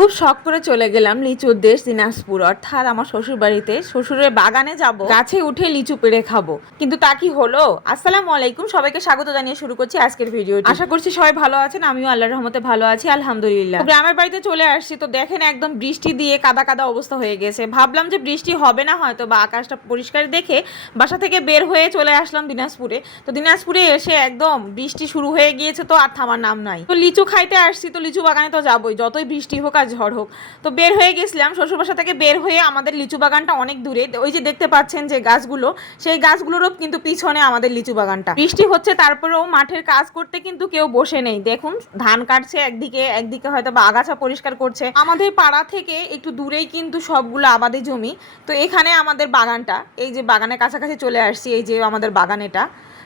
খুব শখ করে চলে গেলাম লিচুর দেশ দিনাজপুর, অর্থাৎ আমার শ্বশুর বাড়িতে। শ্বশুরের বাগানে যাব, গাছে উঠে লিচু পেড়ে খাবো। কিন্তু তা কি হলো? আসসালামু আলাইকুম, সবাইকে স্বাগত জানিয়ে শুরু করছি আজকের ভিডিও। আশা করছি সবাই ভালো আছেন, আমিও আল্লাহর রহমতে ভালো আছি আলহামদুলিল্লাহ। গ্রামের বাড়িতে চলে আসছি তো দেখেন একদম বৃষ্টি দিয়ে কাদা কাদা অবস্থা হয়ে গেছে। ভাবলাম যে বৃষ্টি হবে না হয়তো, বা আকাশটা পরিষ্কার দেখে বাসা থেকে বের হয়ে চলে আসলাম দিনাজপুরে। তো দিনাজপুরে এসে একদম বৃষ্টি শুরু হয়ে গিয়েছে, তো আর থামার নাম নাই। তো লিচু খাইতে আসছি, তো লিচু বাগানে তো যাবোই, যতই বৃষ্টি হোক আর ঝড় হোক। তো বের হয়ে গেছিলাম শ্বশুর বাসা থেকে। বের হয়ে আমাদের লিচু বাগানটা অনেক দূরে, ওই যে দেখতে পাচ্ছেন যে গাছগুলো, সেই গাছগুলোরও কিন্তু পিছনে আমাদের লিচু বাগানটা। বৃষ্টি হচ্ছে তারপরেও মাঠের কাজ করতে কিন্তু কেউ বসে নেই। দেখুন ধান কাটছে একদিকে, একদিকে হয়তো বা আগাছা পরিষ্কার করছে। আমাদের পাড়া থেকে একটু দূরেই কিন্তু সবগুলো আবাদি জমি। তো এখানে আমাদের বাগানটা, এই যে বাগানের কাছাকাছি চলে আসছি, এই যে আমাদের বাগান এটা।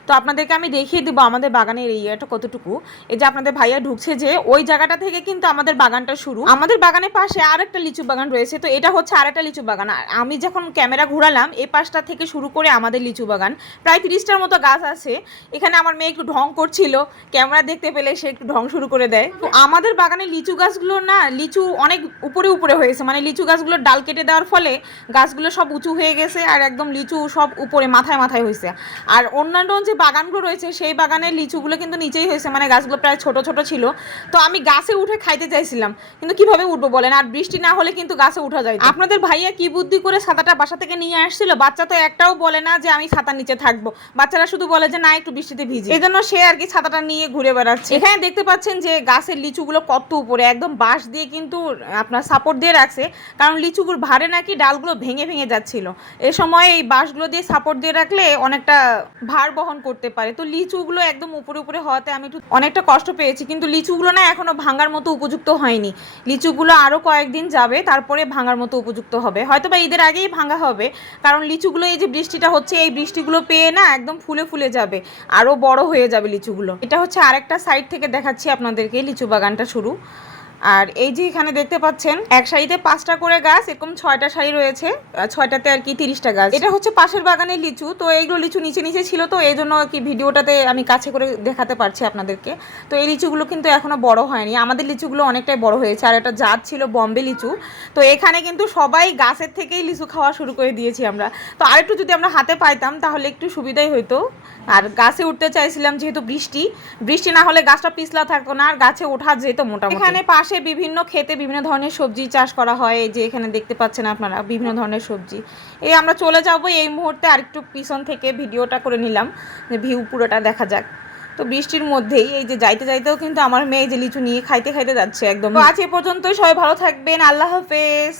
তো আপনাদেরকে আমি দেখিয়ে দিব আমাদের বাগানের এরিয়াটা কতটুকু। এই যে আপনাদের ভাইয়া ঢুকছে, যে ওই জায়গাটা থেকে কিন্তু আমাদের বাগানটা শুরু। আমাদের বাগানের পাশে আর একটা লিচু বাগান রয়েছে, তো এটা হচ্ছে আর একটা লিচু বাগান। আর আমি যখন ক্যামেরা ঘুরালাম, এই পাশটা থেকে শুরু করে আমাদের লিচু বাগান প্রায় 30টার মতো গাছ আছে। এখানে আমার মেয়ে একটু ঢং করছিল, ক্যামেরা দেখতে পেলে সে একটু ঢং শুরু করে দেয়। তো আমাদের বাগানের লিচু গাছগুলো না, লিচু অনেক উপরে উপরে হয়েছে, মানে লিচু গাছগুলোর ডাল কেটে দেওয়ার ফলে গাছগুলো সব উঁচু হয়ে গেছে, আর একদম লিচু সব উপরে মাথায় মাথায় হয়েছে। আর অন্যান্য যে বাগানগুলো রয়েছে সেই বাগানের লিচুগুলো কিন্তু নিচেই হয়েছে, মানে গাছগুলো প্রায় ছোট ছোট ছিল। তো আমি গাছে উঠে খাইতে চাইছিলাম, কিন্তু কিভাবে উঠবো বলেন, আর বৃষ্টি না হলে কিন্তু গাছে উঠা যায়। আপনাদের ভাইয়া কি বুদ্ধি করে ছাতাটা বাসা থেকে নিয়ে আসছিল। বাচ্চা তো একটাও বলে না যে আমি ছাতার নিচে থাকবো, বাচ্চারা শুধু বলে যে না একটু বৃষ্টিতে ভিজি। এই জন্য সে আর কি ছাতাটা নিয়ে ঘুরে বেড়াচ্ছে। এখানে দেখতে পাচ্ছেন যে গাছের লিচুগুলো কত উপরে, একদম বাঁশ দিয়ে কিন্তু আপনার সাপোর্ট দিয়ে রাখছে, কারণ লিচুগুলো ভারে নাকি ডালগুলো ভেঙে ভেঙে যাচ্ছিল। এ সময় এই বাঁশগুলো দিয়ে সাপোর্ট দিয়ে রাখলে অনেকটা ভার বহন করতে পারে। তো লিচুগুলো একদম উপরে উপরে হওয়াতে আমি একটু অনেকটা কষ্ট পেয়েছি, কিন্তু লিচুগুলো না এখনো ভাঙার মতো উপযুক্ত হয়নি। লিচুগুলো আরো কয়েকদিন যাবে, তারপরে ভাঙার মতো উপযুক্ত হবে, হয়তো বা ঈদের আগেই ভাঙা হবে। কারণ লিচুগুলো এই যে বৃষ্টিটা হচ্ছে, এই বৃষ্টিগুলো পেয়ে না একদম ফুলে ফুলে যাবে, আরো বড় হয়ে যাবে লিচুগুলো। এটা হচ্ছে আরেকটা সাইড থেকে দেখাচ্ছি আপনাদেরকে লিচু বাগানটা শুরু। আর এই যে এখানে দেখতে পাচ্ছেন এক সারিতে 5টা করে গাছ, এরকম 6টা সারি রয়েছে, 6টাতে আর কি 30টা গাছ। এটা হচ্ছে পাশের বাগানের লিচু। তো এইগুলো লিচু নিচে নিচে ছিল, তো এই জন্য আর কি ভিডিওটাতে আমি কাছে করে দেখাতে পারছি আপনাদেরকে। তো এই লিচুগুলো কিন্তু এখনো বড় হয়নি, আমাদের লিচুগুলো অনেকটাই বড় হয়েছে। আর একটা জাত ছিল বম্বে লিচু। তো এখানে কিন্তু সবাই গাছের থেকেই লিচু খাওয়া শুরু করে দিয়েছি আমরা। তো আরেকটু যদি আমরা হাতে পাইতাম তাহলে একটু সুবিধাই হতো। আর গাছে উঠতে চাইছিলাম, যেহেতু বৃষ্টি বৃষ্টি না হলে গাছটা পিছলা থাকতো না, আর গাছে ওঠা যেত মোটামুটি। এখানে পাশে বিভিন্ন ক্ষেতে বিভিন্ন ধরনের সবজি চাষ করা হয়, এই যে এখানে দেখতে পাচ্ছেন আপনারা বিভিন্ন ধরনের সবজি। এই আমরা চলে যাব এই মুহূর্তে, আর একটু পিছন থেকে ভিডিওটা করে নিলাম যে ভিউ পুরোটা দেখা যাক। তো বৃষ্টির মধ্যেই এই যে যাইতে যাইতেও কিন্তু আমার মেয়ে যে লিচু নিয়ে খাইতে খাইতে যাচ্ছে একদম। তো আজ এ পর্যন্তই, সবাই ভালো থাকবেন, আল্লাহ হাফেজ।